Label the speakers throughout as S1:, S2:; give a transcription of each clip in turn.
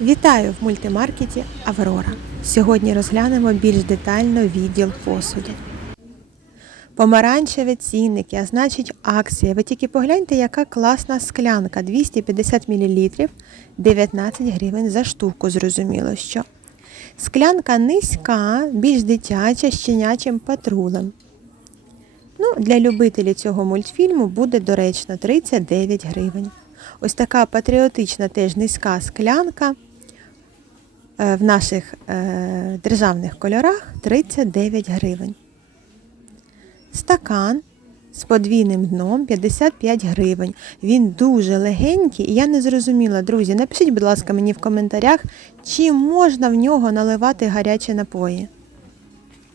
S1: Вітаю в мультимаркеті Аврора. Сьогодні розглянемо більш детально відділ посуду. Помаранчеві цінники, а значить акція. Ви тільки погляньте, яка класна склянка 250 мл, 19 гривень за штуку, зрозуміло що. Склянка низька, більш дитяча, з щенячим патрулем. Ну, для любителів цього мультфільму буде доречно 39 гривень. Ось така патріотична теж низька склянка е, в наших е, державних кольорах 39 гривень. Стакан з подвійним дном 55 гривень. Він дуже легенький, і я не зрозуміла, друзі. Напишіть, будь ласка, мені в коментарях, чи можна в нього наливати гарячі напої.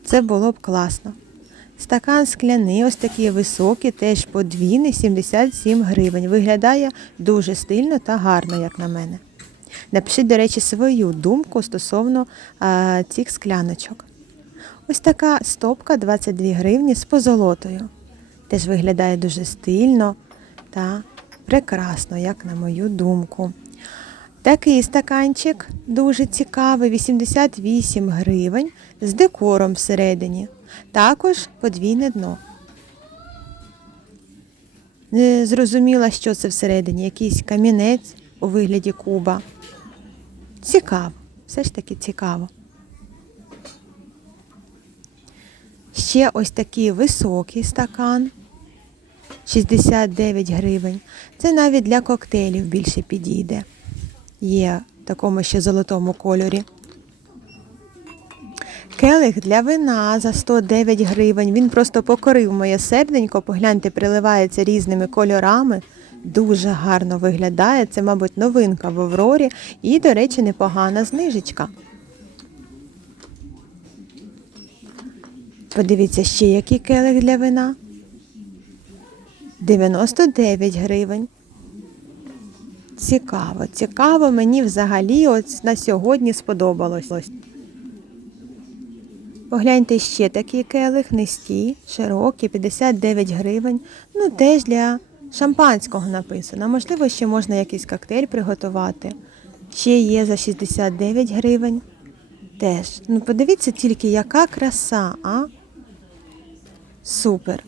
S1: Це було б класно. Стакан скляний, ось такий високий, теж подвійний, 77 гривень. Виглядає дуже стильно та гарно, як на мене. Напишіть, до речі, свою думку стосовно а, цих скляночок. Ось така стопка 22 гривні з позолотою. Теж виглядає дуже стильно та прекрасно, як на мою думку. Такий стаканчик дуже цікавий, 88 гривень з декором всередині. Також подвійне дно. Не зрозуміла, що це всередині, якийсь камінець у вигляді куба. Цікаво, все ж таки цікаво. Ще ось такий високий стакан 69 гривень. Це навіть для коктейлів більше підійде. Є в такому ще золотому кольорі. Келих для вина за 109 гривень. Він просто покорив моє серденько. Погляньте, приливається різними кольорами. Дуже гарно виглядає. Це, мабуть, новинка в Аврорі. І, до речі, непогана знижечка. Подивіться, ще який келих для вина. 99 гривень. Цікаво, цікаво, мені взагалі от на сьогодні сподобалось. Погляньте ще такий келих, низький, широкий, 59 гривень. Ну, теж для шампанського написано. Можливо, ще можна якийсь коктейль приготувати. Ще є за 69 гривень. Теж. Ну, подивіться тільки, яка краса, а? Супер.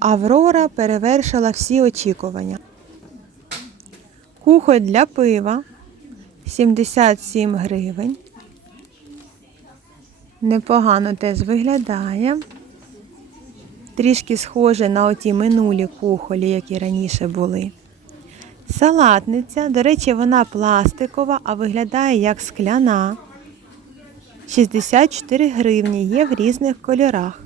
S1: Аврора перевершила всі очікування. Кухоль для пива 77 гривень. Непогано теж виглядає. Трішки схоже на оті минулі кухолі, які раніше були. Салатниця, до речі, вона пластикова, а виглядає як скляна. 64 гривні є в різних кольорах.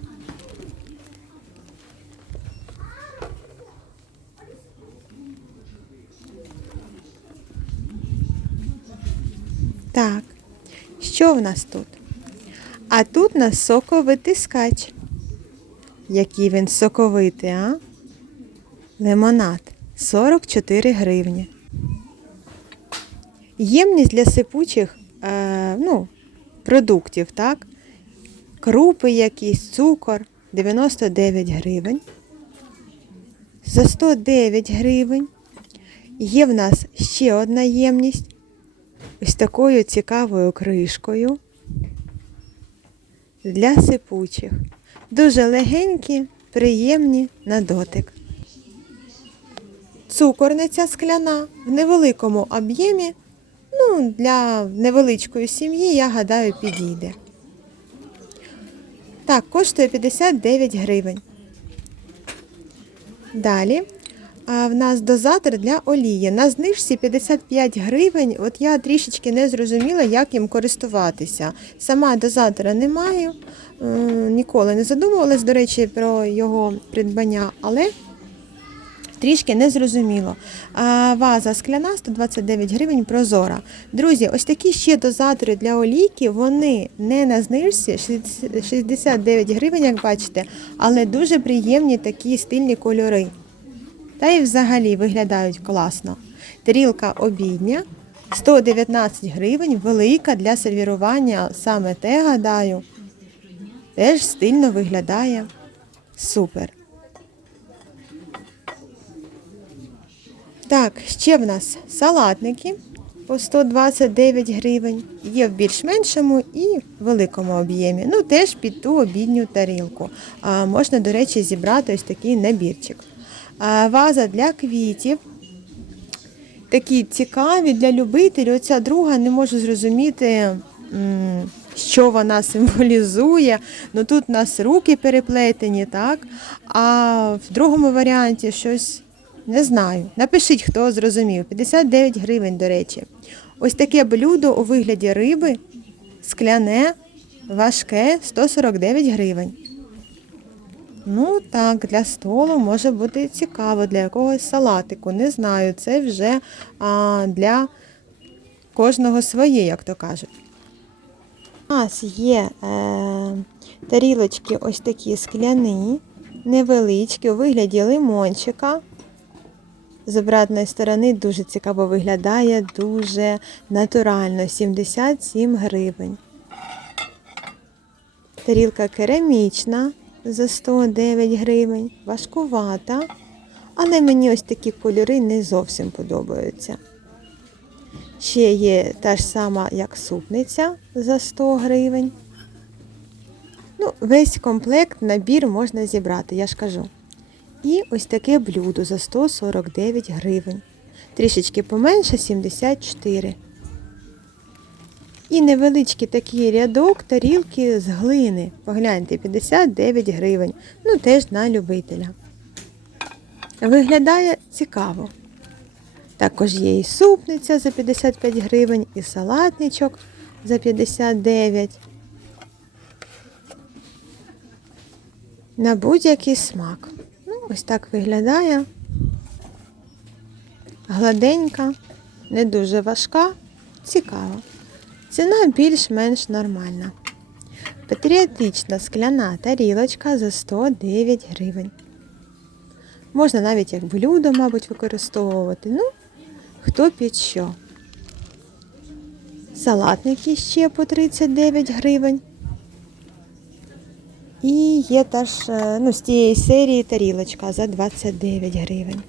S1: Так, що в нас тут? А тут нас соковитискач. Який він соковитий, а? Лимонад 44 гривні. Ємність для сипучих е, ну, продуктів, так? Крупи якісь, цукор 99 гривень. За 109 гривень. Є в нас ще одна ємність ось такою цікавою кришкою для сипучих. Дуже легенькі, приємні на дотик. Цукорниця скляна в невеликому об'ємі. Ну, для невеличкої сім'ї, я гадаю, підійде. Так, коштує 59 гривень. Далі в нас дозатор для олії. На знижці 55 гривень. От я трішечки не зрозуміла, як їм користуватися. Сама дозатора не маю, е, ніколи не задумувалась, до речі, про його придбання, але трішки не зрозуміло. Ваза скляна 129 гривень прозора. Друзі, ось такі ще дозатори для олійки, вони не на знижці, 69 гривень, як бачите, але дуже приємні такі стильні кольори. Та й взагалі виглядають класно. Тарілка обідня 119 гривень, велика для сервірування, саме те, гадаю. Теж стильно виглядає. Супер. Так, ще в нас салатники по 129 гривень. Є в більш-меншому і великому об'ємі. Ну, теж під ту обідню тарілку. А, можна, до речі, зібрати ось такий набірчик. А, ваза для квітів. Такі цікаві для любителів. Оця друга не можу зрозуміти, що вона символізує. Ну тут у нас руки переплетені, так? А в другому варіанті щось не знаю. Напишіть, хто зрозумів. 59 гривень, до речі. Ось таке блюдо у вигляді риби, скляне, важке 149 гривень. Ну так, для столу може бути цікаво, для якогось салатику. Не знаю, це вже а, для кожного своє, як то кажуть. У нас є е, тарілочки ось такі скляні, невеличкі, у вигляді лимончика. З обратної сторони дуже цікаво виглядає, дуже натурально, 77 гривень. Тарілка керамічна за 109 гривень, важкувата, але мені ось такі кольори не зовсім подобаються. Ще є та ж сама, як супниця за 100 гривень. Ну, весь комплект, набір можна зібрати, я ж кажу. І ось таке блюдо за 149 гривень. Трішечки поменше 74. І невеличкий такий рядок тарілки з глини. Погляньте, 59 гривень. Ну, теж на любителя. Виглядає цікаво. Також є і супниця за 55 гривень, і салатничок за 59. На будь-який смак. Ну, ось так виглядає. Гладенька, не дуже важка, цікава. Ціна більш-менш нормальна. Патріотична скляна тарілочка за 109 гривень. Можна навіть як блюдо, мабуть, використовувати. Ну, хто під що. Салатники ще по 39 гривень. І є та ж, е, ну, з тієї серії тарілочка за 29 гривень.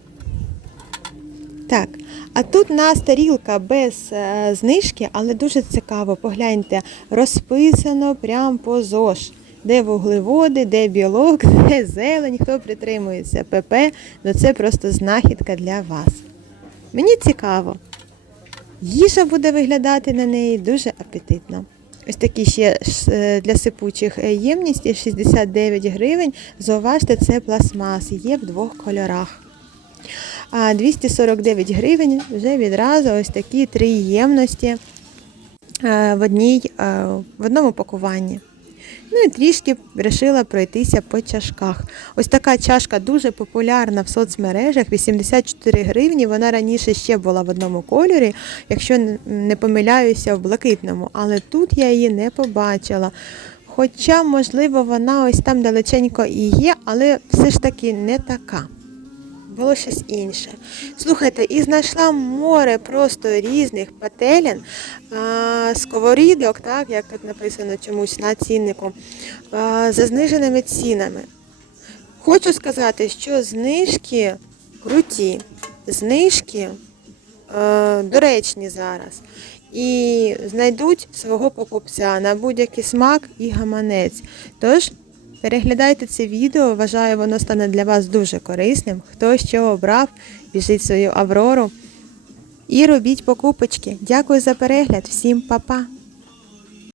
S1: Так, а тут нас тарілка без е, знижки, але дуже цікаво. Погляньте, розписано прямо по ЗОЖ. Де вуглеводи, де білок, де зелень, хто притримується ПП, ну це просто знахідка для вас. Мені цікаво. Їжа буде виглядати на неї дуже апетитно. Ось такі ще е, для сипучих е, ємності 69 гривень. Зауважте, це пластмас, є в двох кольорах. А 249 гривень вже відразу ось такі три ємності е, в, одній, в одному пакуванні. Ну і трішки вирішила пройтися по чашках. Ось така чашка дуже популярна в соцмережах, 84 гривні. Вона раніше ще була в одному кольорі, якщо не помиляюся, в блакитному. Але тут я її не побачила. Хоча, можливо, вона ось там далеченько і є, але все ж таки не така. Було щось інше. Слухайте, і знайшла море просто різних пателін, сковорідок, так, як тут написано чомусь на ціннику, за зниженими цінами. Хочу сказати, що знижки круті, знижки доречні зараз. І знайдуть свого покупця на будь-який смак і гаманець. Тож, Переглядайте це відео, вважаю, воно стане для вас дуже корисним. Хто що обрав, біжіть свою Аврору і робіть покупочки. Дякую за перегляд, всім па-па!